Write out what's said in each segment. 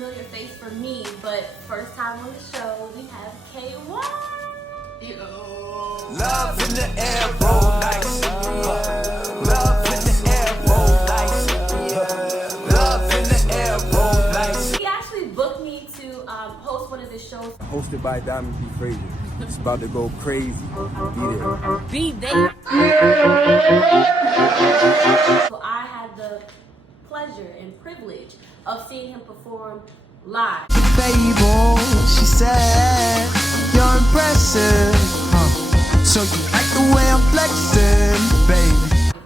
familiar face for me, but first time on the show, we have Kaywon. Love in the air, roll dice. Love in the air, roll dice. Love in the air, roll dice. He actually booked me to host one of his shows. Hosted by Diamond B. Frazier. It's about to go crazy. Be there. So I had the pleasure and privilege of seeing him perform live. Fable, she said, you're impressive. So you like the way I'm flexing, baby.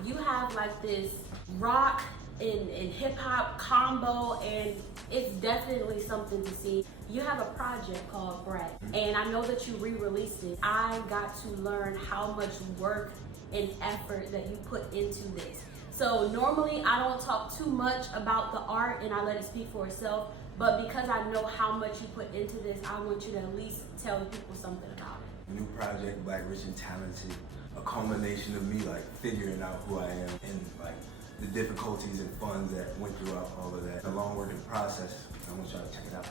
You have like this rock and hip hop combo, and it's definitely something to see. You have a project called Bread, and I know that you re-released it. I got to learn how much work and effort that you put into this. So normally I don't talk too much about the art and I let it speak for itself, but because I know how much you put into this, I want you to at least tell the people something about it. New project, Black, Rich, and Talented. A culmination of me like figuring out who I am and like the difficulties and fun that went throughout all of that. A long working process. I want y'all to check it out.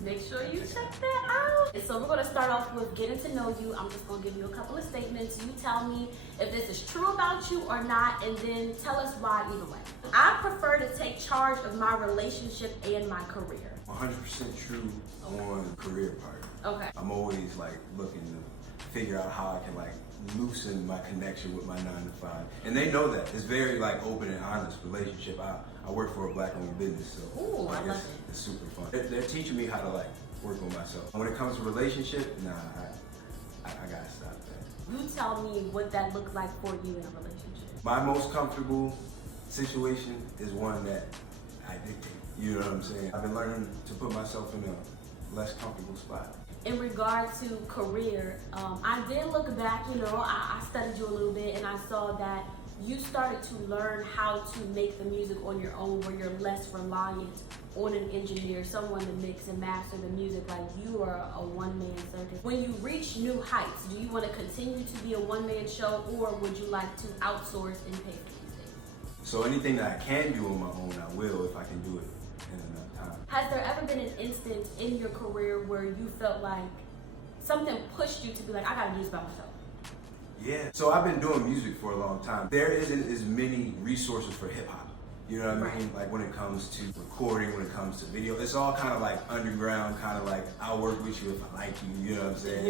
Make sure you check that out. And so we're gonna start off with getting to know you. I'm just gonna give you a couple of statements. You tell me if this is true about you or not, and then tell us why either way. I prefer to take charge of my relationship and my career. 100% true on career part. Okay. I'm always like looking to figure out how I can like loosen my connection with my 9 to 5. And they know that. It's very like open and honest relationship. I work for a Black-owned business, so ooh, I love it. It's super fun. They're teaching me how to like work on myself. When it comes to relationship, nah, I gotta stop that. You tell me what that looks like for you in a relationship. My most comfortable situation is one that I dictate. You know what I'm saying? I've been learning to put myself in a less comfortable spot. In regard to career, I did look back, you know, I studied you a little bit and I saw that you started to learn how to make the music on your own, where you're less reliant on an engineer, someone to mix and master the music. Like, you are a one-man circus. When you reach new heights, do you want to continue to be a one-man show, or would you like to outsource and pay for these things? So anything that I can do on my own, I will if I can do it in enough time. Has there ever been an instance in your career where you felt like something pushed you to be like, I gotta do this by myself? Yeah. So I've been doing music for a long time. There isn't as many resources for hip hop. You know what I mean? Like when it comes to recording, when it comes to video, it's all kind of like underground, kind of like I'll work with you if I like you. You know what I'm saying?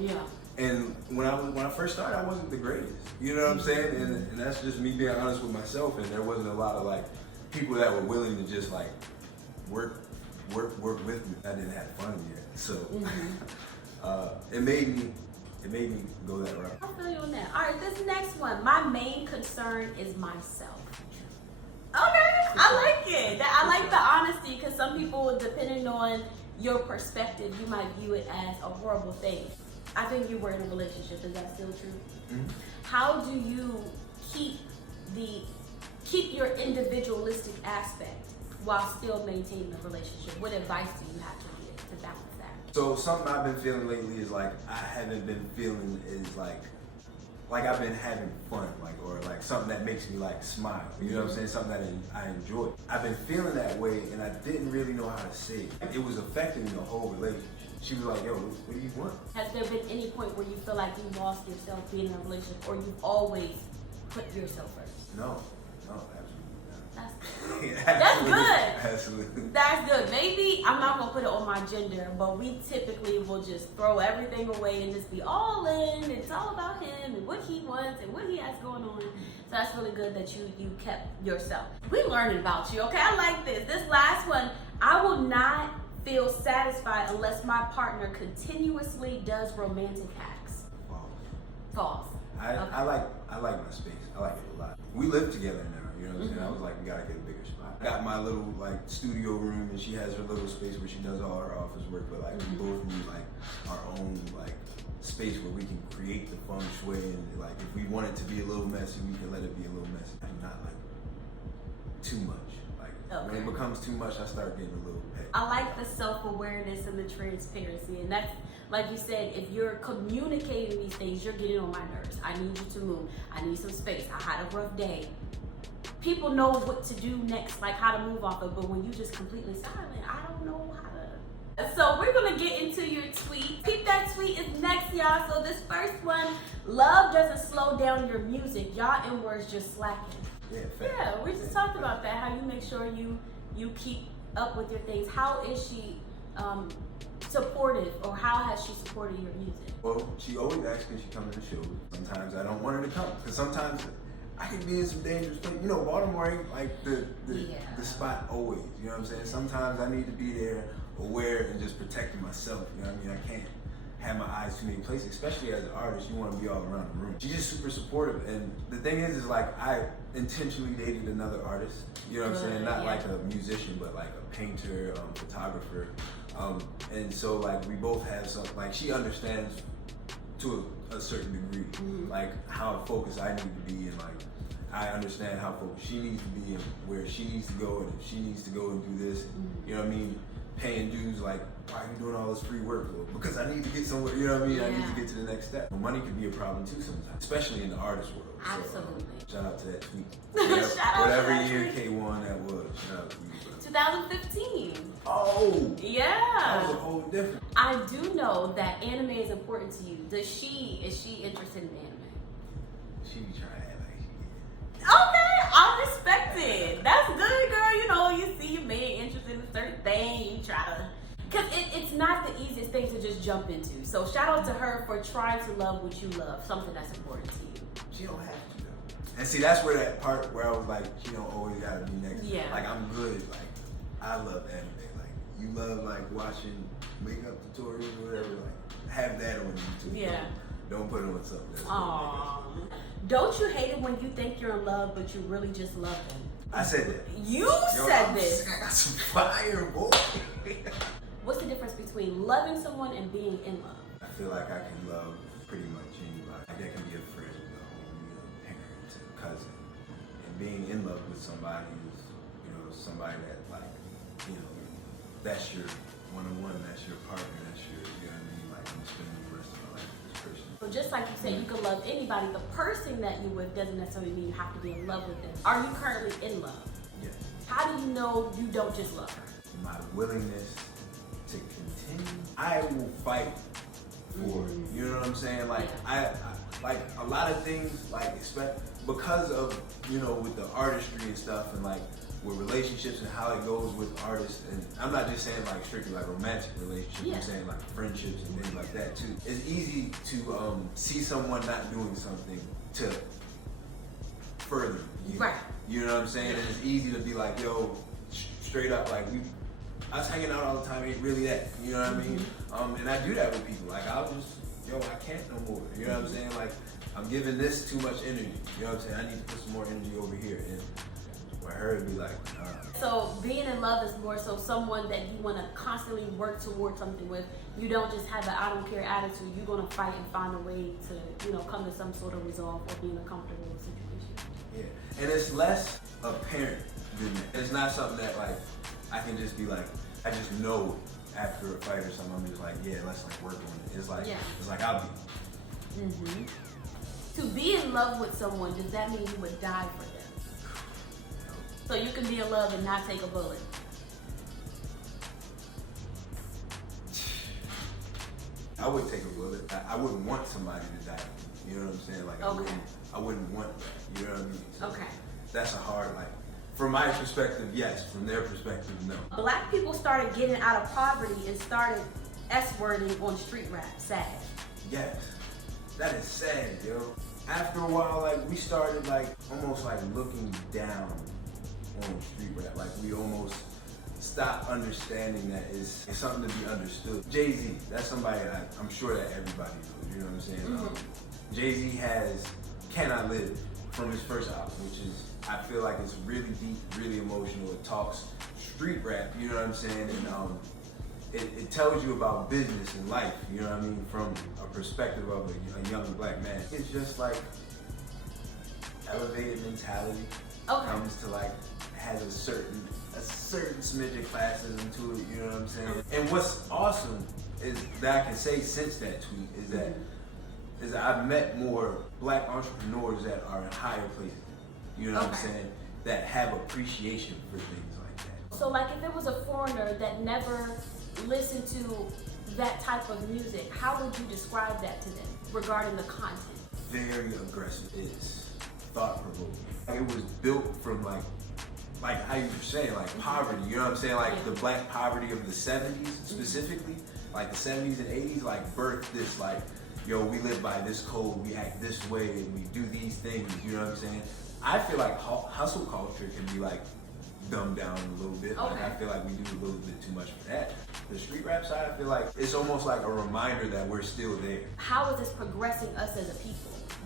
Yeah. And when I first started, I wasn't the greatest. You know what I'm saying? And that's just me being honest with myself. And there wasn't a lot of like people that were willing to just like work with me. I didn't have fun yet, so it made me go that route. I feel you on that. All right, this next one. My main concern is myself. Okay, I like it. I like the honesty, because some people, depending on your perspective, you might view it as a horrible thing. I think you were in a relationship. Is that still true? Mm-hmm. How do you keep your individualistic aspect while still maintaining a relationship? What advice do you have to give to balance that? So something I've been feeling lately is like I haven't been feeling is like I've been having fun, like, or like something that makes me like smile. You know what I'm saying? Something that I enjoy. I've been feeling that way, and I didn't really know how to say it. It was affecting the whole relationship. She was like, yo, what do you want? Has there been any point where you feel like you lost yourself being in a relationship, or you've always put yourself first? No, absolutely not. That's good. Yeah, That's good. Absolutely. That's good. Maybe I'm not gonna put it on my gender, but we typically will just throw everything away and just be all in. It's all about him and what he wants and what he has going on. So that's really good that you kept yourself. We learning about you, okay? I like this. This last one, I will not feel satisfied unless my partner continuously does romantic acts. False. I like my space. I like it a lot. We live together now. You know what I'm saying? I was like, we gotta get a bigger spot. I got my little like studio room, and she has her little space where she does all her office work. But like we both need like our own like space where we can create the feng shui, and like if we want it to be a little messy, we can let it be a little messy. And not like too much. Like when it becomes too much, I start getting a little petty. I like the self-awareness and the transparency, and that's, like you said, if you're communicating these things, you're getting on my nerves. I need you to move. I need some space. I had a rough day. people know what to do next, like how to move off of. But when you just completely silent, I don't know how to. So we're gonna get into your tweet. Peep that tweet is next, y'all. So this first one, love doesn't slow down your music. Y'all N-words just slacking. Yeah, we just talked about that. How you make sure you keep up with your things. How is she supportive, or how has she supported your music? Well, she always asks me if she comes to the shows. Sometimes I don't want her to come because sometimes I can be in some dangerous places. You know, Baltimore ain't like the spot always. You know what I'm saying? Sometimes I need to be there, aware, and just protecting myself. You know what I mean? I can't have my eyes too many places, especially as an artist. You want to be all around the room. She's just super supportive, and the thing is like I intentionally dated another artist. You know what I'm saying? Not like a musician, but like a painter, photographer. And so like we both have some, like she understands to a certain degree, like how focused I need to be, and like I understand how focused she needs to be and where she needs to go, and if she needs to go and do this, you know what I mean? Paying dues, like, why are you doing all this free work? Well, because I need to get somewhere, you know what I mean? I need to get to the next step. Well, money can be a problem too sometimes, especially in the artist world. Absolutely. So, shout out to that tweet. Whatever year Kaywon that was, shout out to you, bro. 2015. Oh! Yeah. That was a whole different. I do know that anime is important to you. Is she interested in anime? She be trying to act like she is. Okay, I respect it. That's good, girl. You know, you see your man interested in a certain thing, you try to, because it's not the easiest thing to just jump into. So shout out to her for trying to love what you love, something that's important to you. She don't have to though. And see, that's where that part where I was like, she don't always gotta be next. Yeah. Like I'm good. Like I love anime. Like you love like watching makeup tutorials or whatever. Like have that on YouTube. Yeah. Don't put on something that's Aww. Don't you hate it when you think you're in love, but you really just love them? I said that. You said this. I got some fire, boy. What's the difference between loving someone and being in love? I feel like I can love pretty much anybody. Like that can be a friend, a homie, a parent, a cousin. And being in love with somebody is, you know, somebody that like, you know, that's your one-on-one, that's your partner, that's your, you know what I mean? Like I'm spending the rest of my life with this person. So just like you said, you can love anybody. The person that you're with doesn't necessarily mean you have to be in love with them. Are you currently in love? Yes. How do you know you don't just love her? My willingness to continue, I will fight for it. You know what I'm saying? Like I like a lot of things, like because of, you know, with the artistry and stuff, and like with relationships and how it goes with artists, and I'm not just saying like strictly like romantic relationships, I'm saying like friendships and things like that too. It's easy to see someone not doing something to further you. Right. You know what I'm saying? And it's easy to be like, yo, straight up, like us hanging out all the time ain't really that. You know what I mean? And I do that with people. Like I'll just, yo, I can't no more. You know what I'm saying? Like I'm giving this too much energy. You know what I'm saying? I need to put some more energy over here. And for her to be like, So being in love is more so someone that you want to constantly work towards something with. You don't just have an I don't care attitude. You're going to fight and find a way to, you know, come to some sort of resolve or be in a comfortable situation. yeah. And it's less apparent than that. It's not something that like I can just be like, I just know after a fight or something, I'm just like, yeah, let's like work on it. It's like, it's like I'll be. To be in love with someone, does that mean you would die for them? So you can be in love and not take a bullet. I would take a bullet. I wouldn't want somebody to die. You know what I'm saying? Like I wouldn't want that. You know what I mean? So that's a hard, like, from my perspective, yes. From their perspective, no. Black people started getting out of poverty and started S-wording on street rap. Sad. Yes. That is sad, yo. After a while, like, we started, like, almost, like, looking down on street rap. Like, we almost stopped understanding that it's something to be understood. Jay-Z, that's somebody that I'm sure that everybody knows, you know what I'm saying? Jay-Z has Can I Live from his first album, which is, I feel like it's really deep, really emotional. It talks street rap, you know what I'm saying? And it tells you about business and life, you know what I mean? From a perspective of a young black man. It's just like elevated mentality comes to like, has a certain smidge of classism to it, you know what I'm saying? And what's awesome is that I can say since that tweet is that I've met more black entrepreneurs that are in higher places. You know what I'm saying? that have appreciation for things like that. So like if it was a foreigner that never listened to that type of music, how would you describe that to them regarding the content? Very aggressive. It's thought-provoking. It was built from like how you were saying, like poverty, you know what I'm saying? Like the black poverty of the 70s specifically, like the 70s and 80s, like birthed this like, yo, we live by this code, we act this way, and we do these things, you know what I'm saying? I feel like hustle culture can be like dumbed down a little bit. Like I feel like we do a little bit too much for that. The street rap side, I feel like it's almost like a reminder that we're still there. How is this progressing us as a people?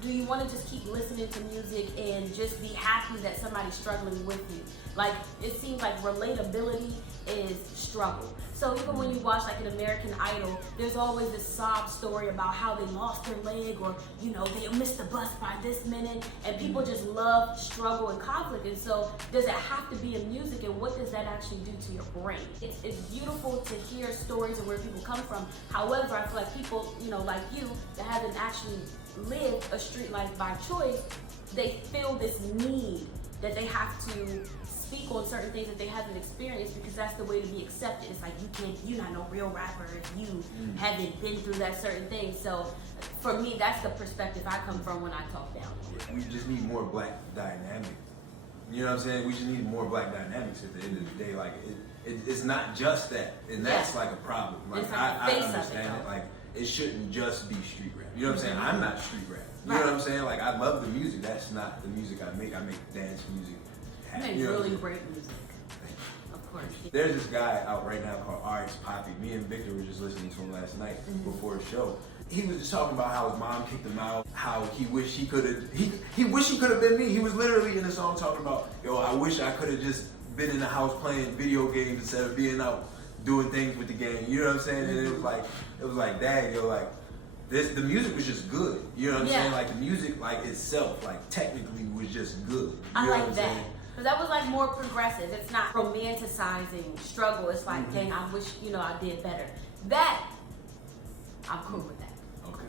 Do you want to just keep listening to music and just be happy that somebody's struggling with you? Like, it seems like relatability is struggle. So even when you watch like an American Idol, there's always this sob story about how they lost their leg, or you know, they missed the bus by this minute, and people just love struggle and conflict. And so does it have to be in music, and what does that actually do to your brain? It's beautiful to hear stories of where people come from. However, I feel like people, you know, like you, that haven't actually lived a street life by choice, they feel this need that they have to speak on certain things that they haven't experienced, because that's the way to be accepted. It's like you're not no real rapper if you haven't been through that certain thing. So for me, that's the perspective I come from when I talk down. We just need more black dynamics. You know what I'm saying? We just need more black dynamics at the end of the day. Like it's not just that, and that's like a problem. Like I understand it. Like it shouldn't just be street rap. You know what I'm saying? I'm not street rap. You know what I'm saying? Like I love the music. That's not the music I make. I make dance music. You make really great music. Of course. There's this guy out right now called RX Poppy. Me and Victor were just listening to him last night before the show. He was just talking about how his mom kicked him out, how he wished he could have, he wished he could have been me. He was literally in the song talking about, yo, I wish I could have just been in the house playing video games instead of being out doing things with the gang. You know what I'm saying? And it was like, dang, yo, like, the music was just good. You know what I'm saying? Like the music, like itself, like technically was just good. I like that. Because that was like more progressive. It's not romanticizing struggle. It's like, dang, I wish, you know, I did better. That, I'm cool with that. Okay.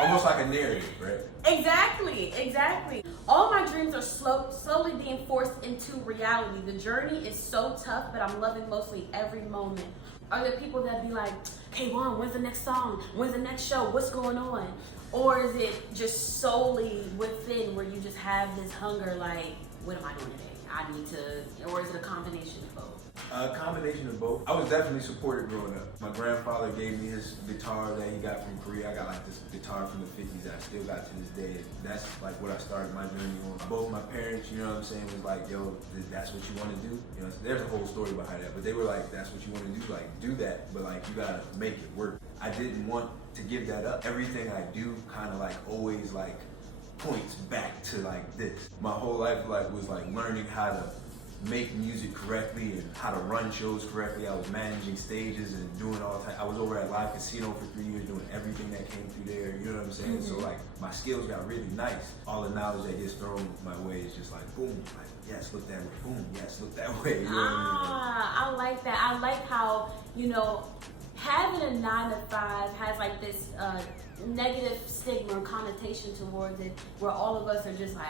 Almost like a narrative, right? Exactly. All my dreams are slowly being forced into reality. The journey is so tough, but I'm loving mostly every moment. Are there people that be like, Kaywon, when's the next song? When's the next show? What's going on? Or is it just solely within where you just have this hunger, like, what am I doing today? I need to, or is it a combination of both? A combination of both. I was definitely supported growing up. My grandfather gave me his guitar that he got from Korea. I got like this guitar from the 50s that I still got to this day. That's like what I started my journey on. Both my parents, you know what I'm saying, was like, yo, that's what you want to do? You know, there's a whole story behind that, but they were like, that's what you want to do? Like, do that, but like, you gotta make it work. I didn't want to give that up. Everything I do kind of like always like points back to like this. My whole life like was like learning how to make music correctly and how to run shows correctly. I was managing stages and doing all the time. I was over at Live Casino for 3 years doing everything that came through there, you know what I'm saying? So like my skills got really nice. All the knowledge that gets thrown my way is just like boom, like yes, look that way, boom, yes, look that way. You know what I mean? I like that. I like how, you know, having a 9 to 5 has like this negative stigma or connotation towards it, where all of us are just like,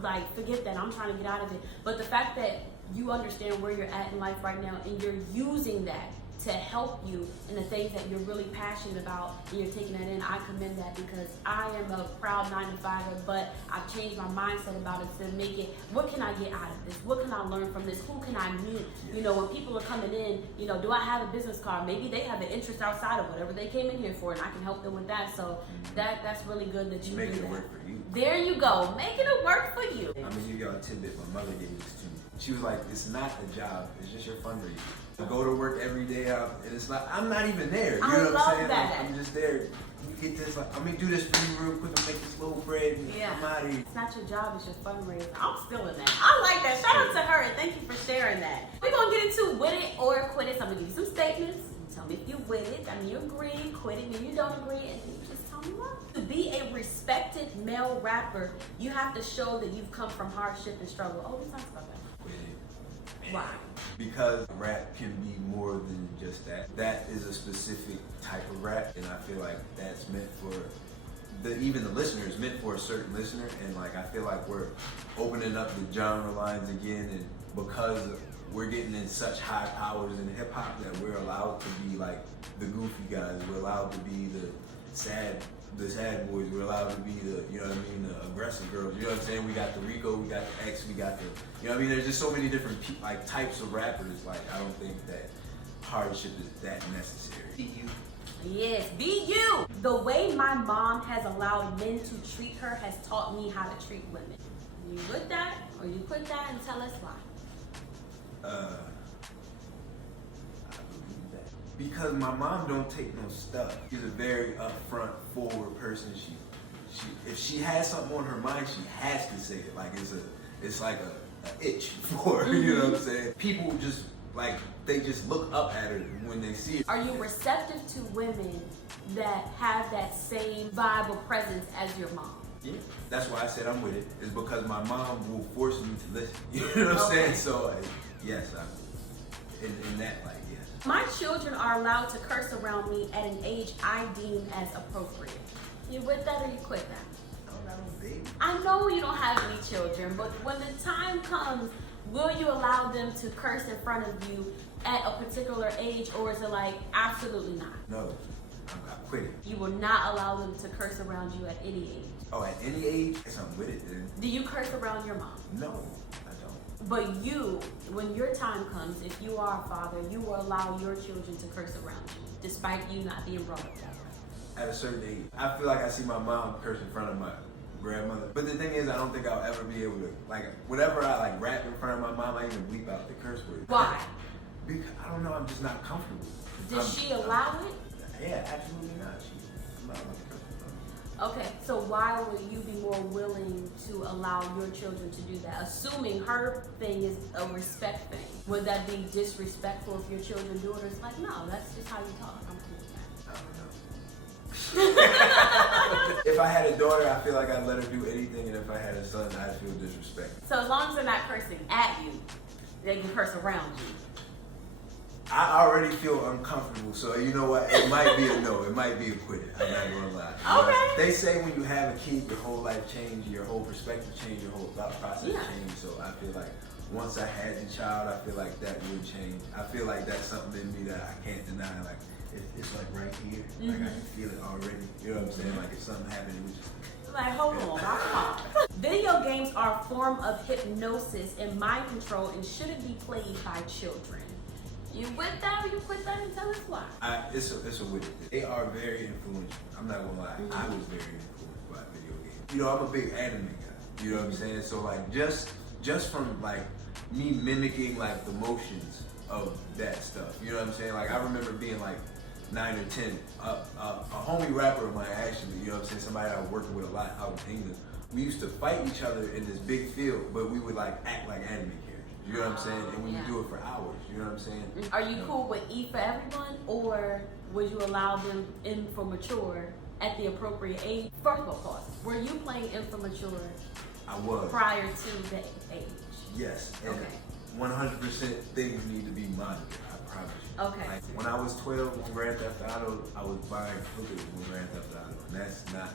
like forget that, I'm trying to get out of it. But the fact that you understand where you're at in life right now and you're using that to help you in the things that you're really passionate about, and you're taking that in, I commend that, because I am a proud 9 to 5er, but I've changed my mindset about it to make it, what can I get out of this? What can I learn from this? Who can I meet? You know, when people are coming in, you know, do I have a business card? Maybe they have an interest outside of whatever they came in here for, and I can help them with that. So that's really good that you Making do that. it work for you. There you go, making it work for you. I mean, you got a tidbit. My mother gave this to me. She was like, it's not a job, it's just your fundraiser. I go to work every day out, and it's like, I'm not even there. You know what I'm saying? That. Like, I'm just there. You get this, like, let me do this for you real quick and make this little bread, and I'm out of here. It's not your job, it's your fundraiser. I'm still in that. I like that. Shout out to her, and thank you for sharing that. We're going to get into with it or quit it. So I'm going to give you some statements. Tell me if you with it. I mean, you agree, quit it, and you don't agree, and then you just tell me why. To be a respected male rapper, you have to show that you've come from hardship and struggle. Oh, we talked about that. Quit it. Why? Because rap can be more than just that. That is a specific type of rap, and I feel like that's meant for even the listener is meant for a certain listener, and like I feel like we're opening up the genre lines again, and because we're getting in such high powers in hip hop that we're allowed to be like the goofy guys, we're allowed to be the sad boys, we're allowed to be the, you know what I mean, the aggressive girls, you know what I'm saying? We got the Rico, we got the X, we got the, you know what I mean? There's just so many different like types of rappers. Like I don't think that hardship is that necessary. Be you. Yes, be you. The way my mom has allowed men to treat her has taught me how to treat women. You with that, or you quit that and tell us why? I believe that. Because my mom don't take no stuff. She's a very upfront, forward person. She if she has something on her mind, she has to say it. Like it's like a itch for her, you know what I'm saying? People just like, they just look up at her when they see it. Are you receptive to women that have that same vibe or presence as your mom? Yeah, that's why I said I'm with it. It's because my mom will force me to listen. You know what I'm saying? So yes, in that light, yes. My children are allowed to curse around me at an age I deem as appropriate. You with that or you quit that? I don't have a baby. I know you don't have any children, but when the time comes, will you allow them to curse in front of you at a particular age, or is it like, absolutely not? No, I quit it. You will not allow them to curse around you at any age. Oh, at any age? Yes, I'm with it then. Do you curse around your mom? No, I don't. But you, when your time comes, if you are a father, you will allow your children to curse around you, despite you not being brought up that way. At a certain age. I feel like I see my mom curse in front of my grandmother. But the thing is, I don't think I'll ever be able to, like, whenever I like rap in front of my mom, I even bleep out the curse word. Why? Because I don't know, I'm just not comfortable. Does she allow it? Yeah, absolutely not. I'm not allowed to curse in front of her. Okay, so why would you be more willing to allow your children to do that? Assuming her thing is a respect thing. Would that be disrespectful if your children do it? Or it's like, no, that's just how you talk. I'm cool with that. I don't know. If I had a daughter, I feel like I'd let her do anything, and if I had a son, I'd feel disrespected. So as long as they're not cursing at you, they can curse around you. I already feel uncomfortable, so you know what? It might be a no. It might be a quit. I'm not gonna lie. You know, Okay. they say when you have a kid, your whole life changes, your whole perspective changes, your whole thought process changes. So I feel like once I had the child, I feel like that would change. I feel like that's something in me that I can't deny. Like it's like right here. Like I can feel it already. You know what I'm saying? Like if something happened, it would just. Like, hold on, come on. Video games are a form of hypnosis and mind control and shouldn't be played by children. You with that or you quit that and tell us why? It's a with it. They are very influential. I'm not gonna lie. I was very influenced by video games. You know, I'm a big anime guy. You know what I'm saying? So like just from like me mimicking like the motions of that stuff. You know what I'm saying? Like I remember being like 9 or 10, a homie rapper of mine actually, you know what I'm saying, somebody I was working with a lot out in England. We used to fight each other in this big field, but we would like act like anime characters. You know what I'm saying? And we would do it for hours. You know what I'm saying? Are you cool with E for everyone, or would you allow them in for mature at the appropriate age? First of all, pause. Were you playing in for mature? I was. Prior to that age? Yes. And okay. 100% things need to be monitored. I promise you. Okay. Like, when I was 12 on Grand Theft Auto, I was buying hookers on Grand Theft Auto, and that's not.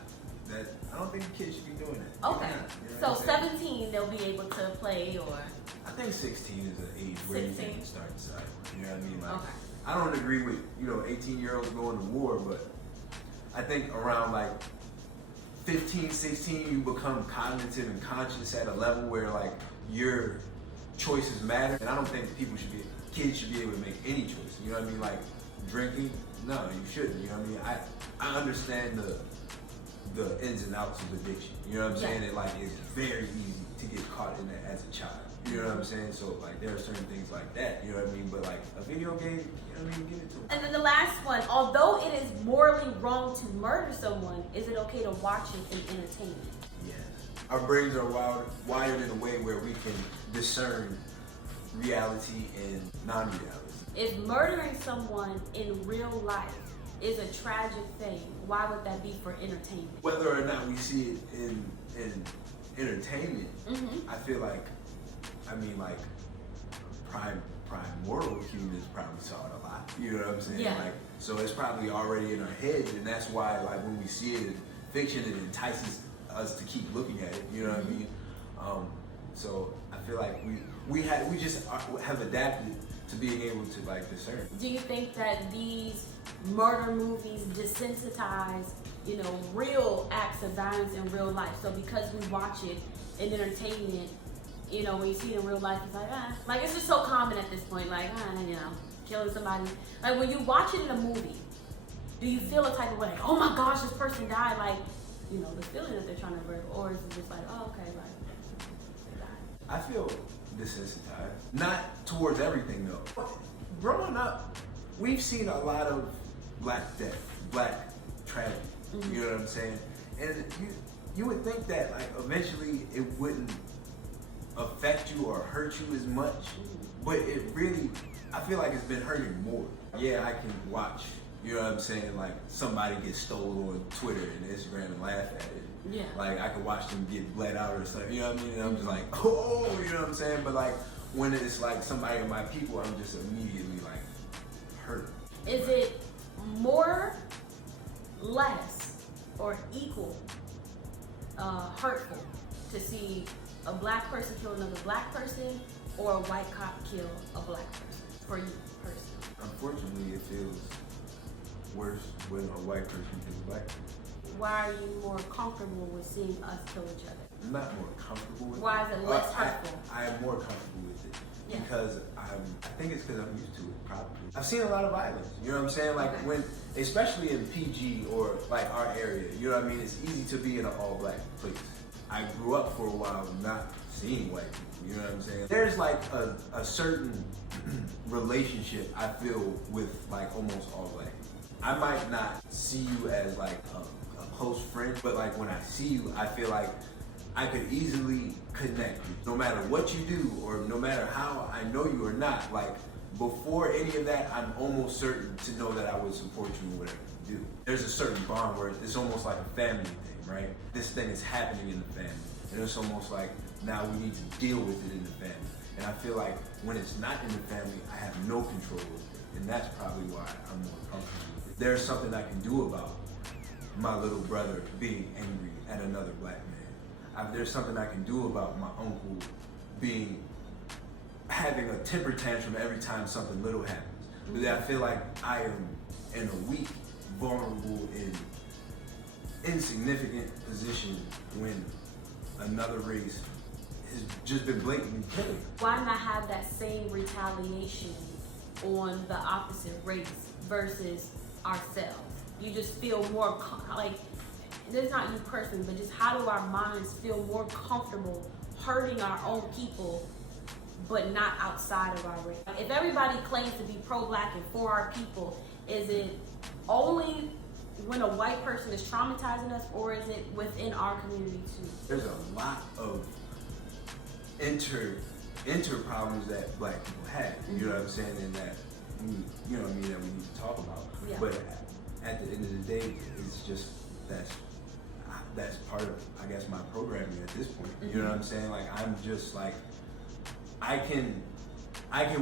That I don't think kids should be doing that. Okay. You know So 17, they'll be able to play, or I think 16 is an age where you can start deciding. You know what I mean? Like, okay. I don't agree with 18-year-olds going to war, but I think around like 15, 16, you become cognitive and conscious at a level where like your choices matter. And I don't think kids should be able to make any choice. You know what I mean? Like drinking, no, you shouldn't. You know what I mean? I understand the ins and outs of addiction. You know what I'm saying? And like it's very easy to get caught in that as a child. You know what I'm saying? So like there are certain things like that, you know what I mean? But like a video game, you know what I mean? Give it to them. And then the last one, although it is morally wrong to murder someone, is it okay to watch it in entertainment? Yes. Our brains are wired in a way where we can discern reality and non-reality. If murdering someone in real life is a tragic thing, why would that be for entertainment? Whether or not we see it in entertainment, I feel like, primordial humans probably saw it a lot. You know what I'm saying? Yeah. Like, so it's probably already in our heads, and that's why, like, when we see it in fiction, it entices us to keep looking at it. You know what I mean? So I feel like we just have adapted to being able to like discern. Do you think that these murder movies desensitize, you know, real acts of violence in real life? So because we watch it in entertainment, you know, when you see it in real life, it's like, like it's just so common at this point, like, you know, killing somebody. Like when you watch it in a movie, do you feel a type of way, like, oh my gosh, this person died, like, you know, the feeling that they're trying to bring, or is it just like, oh, okay, like, they died? I feel desensitized. Not towards everything though. Growing up, we've seen a lot of black death, black tragedy. You know what I'm saying? And you would think that like eventually it wouldn't affect you or hurt you as much, but it really, I feel like it's been hurting more. Yeah, I can watch, you know what I'm saying, like somebody get stolen on Twitter and Instagram and laugh at it. Yeah. Like I could watch them get bled out or something, you know what I mean? And I'm just like, oh, you know what I'm saying? But like when it's like somebody of my people, I'm just immediately like hurt. Is it more, less, or equal hurtful to see a black person kill another black person or a white cop kill a black person, for you personally? Unfortunately, it feels worse when a white person kills a black person. Why are you more comfortable with seeing us kill each other? I'm not more comfortable with Why it. is it less hurtful? I am more comfortable with it Yeah. because I think it's because I'm used to it, probably. I've seen a lot of violence, you know what I'm saying? Like Okay. when, especially in PG or like our area, you know what I mean? It's easy to be in an all black place. I grew up for a while not seeing white people, you know what I'm saying? There's like a certain relationship I feel with like almost all black people. I might not see you as like a close friend, but like when I see you, I feel like I could easily connect you. No matter what you do or no matter how I know you or not, like before any of that, I'm almost certain to know that I would support you in whatever you do. There's a certain bond where it's almost like a family thing, right? This thing is happening in the family. And it's almost like now we need to deal with it in the family. And I feel like when it's not in the family, I have no control over it. And that's probably why I'm more comfortable with it. There's something I can do about my little brother being angry at another black man. There's something I can do about my uncle having a temper tantrum every time something little happens. But I feel like I am in a weak, vulnerable, and insignificant position when another race has just been blatantly killing. Why not have that same retaliation on the opposite race versus ourselves? You just feel more like, it's not you personally, but just how do our minds feel more comfortable hurting our own people but not outside of our race? If everybody claims to be pro-black and for our people, is it only when a white person is traumatizing us, or is it within our community too? There's a lot of inter problems that black people have, you know what I'm saying, and that you know what I mean, that we need to talk about. Yeah. But at the end of the day, it's just that's part of, I guess, my programming at this point. You know what I'm saying? Like I'm just like, I can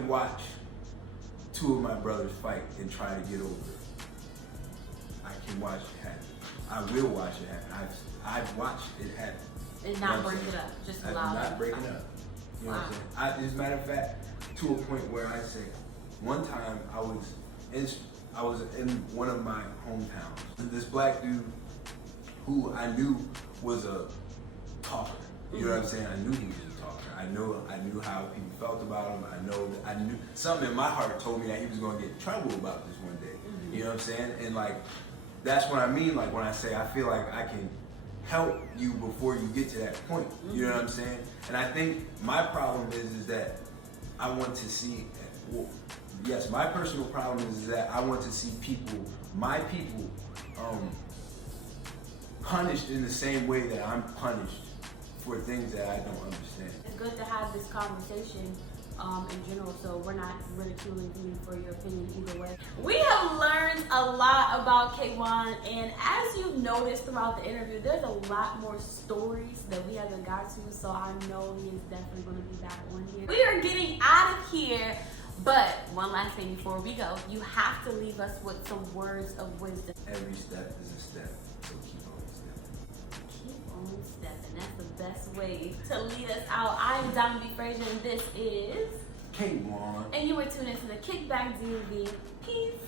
watch two of my brothers fight and try to get over it. I can watch it happen. I will watch it happen. I've watched it happen. And not break it up, just allow it. Not breaking up. You know what I'm saying? As a matter of fact, to a point where I say, one time I was in one of my hometowns. This black dude who I knew was a talker. You know what I'm saying? I knew he was a talker. I knew how people felt about him. I knew something in my heart told me that he was gonna get in trouble about this one day. You know what I'm saying? And like, that's what I mean, like when I say I feel like I can help you before you get to that point. You know what I'm saying? And I think my problem is that I want to see, well, yes, my personal problem is that I want to see my people, punished in the same way that I'm punished for things that I don't understand. It's good to have this conversation in general, so we're not ridiculing you for your opinion either way. We have learned a lot about Kaywon, and as you noticed throughout the interview, there's a lot more stories that we haven't got to, so I know he is definitely going to be back on here. We are getting out of here, but one last thing before we go, you have to leave us with some words of wisdom. Every step is a step, so keep on stepping. way to lead us out. I am Diamond B. Frazier, and this is Kaywon. and you were tuned into the Kickback DMV. Peace.